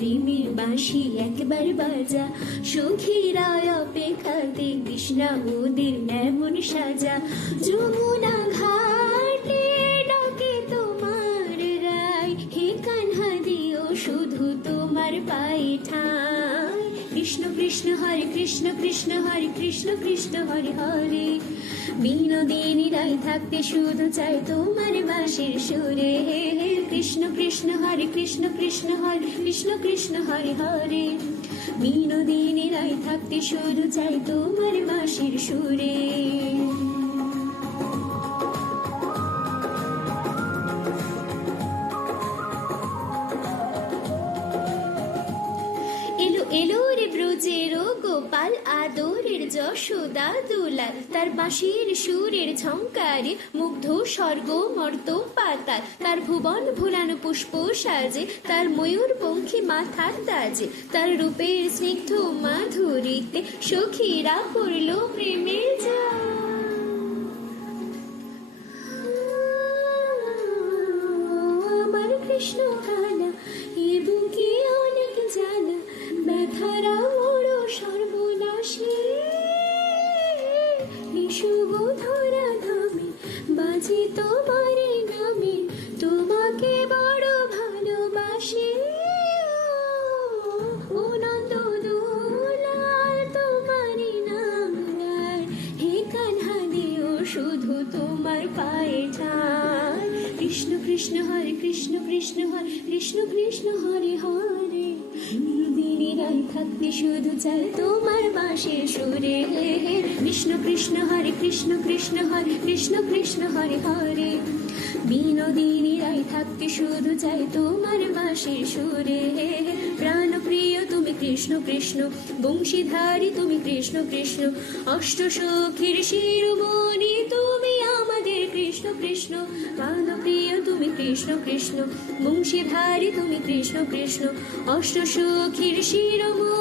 প্রেমের বাঁশি একবার বাজা, সখীরা অপেক্ষাতে তৃষ্ণা ওদের এমন সাজা। যমুনা ঘাটে ডাকে তোমার রায়, হে কান্হা দিও শুধু তোমার পায়ে ঠাঁই। কৃষ্ণ কৃষ্ণ হরে কৃষ্ণ, কৃষ্ণ হরে কৃষ্ণ, কৃষ্ণ হরে হরে। বিনোদিনী রায় থাকতে শুধু চাই তোমার বাঁশির সুরে। কৃষ্ণ কৃষ্ণ হরে কৃষ্ণ, কৃষ্ণ হরে কৃষ্ণ, কৃষ্ণ হরে হরে। বিনোদিনী রায় থাকতে শুধু চাই তোমার বাঁশির সুরে। এলো এলো রে ব্রজের গোপাল, আদরের যশোদা দুলাল। তার বাঁশির সুরের ঝংকারে মুগ্ধ স্বর্গ মর্ত পাতাল। তার ভুবন ভুলানো পুষ্প সাজে, তার ময়ূর পঙ্খী মাথার তাজে। তার রূপের স্নিগ্ধ মাধুরীতে সখীরা পড়ল প্রেমে যা। আমার কৃষ্ণ কানা এ বুকে অনেক জানা, ব্যথারা বড় সর্বনাশী। নিশুভ ধরা ধামে বাজি তোমার নামে, তোমাকে বড় ভালোবাসি। ও নন্দ দুলাল তোমারই নাম গায়, হে কান্হা দিও শুধু তোমার পায়ে ঠাঁই। কৃষ্ণ কৃষ্ণ হরে কৃষ্ণ, কৃষ্ণ হরে কৃষ্ণ, কৃষ্ণ হরে হরে। বিনোদিনী রায় থাকতে শুধু চাই তোমার বাঁশির সুরে। কৃষ্ণ কৃষ্ণ হরে কৃষ্ণ, কৃষ্ণ হরে কৃষ্ণ, কৃষ্ণ হরে হরে। বিনোদিনী রায় থাকতে শুধু চাই তোমার বাঁশির সুরে। প্রাণ প্রিয় তুমি কৃষ্ণ কৃষ্ণ, বংশীধারী তুমি কৃষ্ণ কৃষ্ণ। অষ্ট সখীর শিরোমণি তুমি আমাদের কৃষ্ণ কৃষ্ণ। প্রাণ প্রিয় তুমি কৃষ্ণ কৃষ্ণ, বংশীধারী তুমি কৃষ্ণ কৃষ্ণ। অষ্ট সখীর শিরোমণি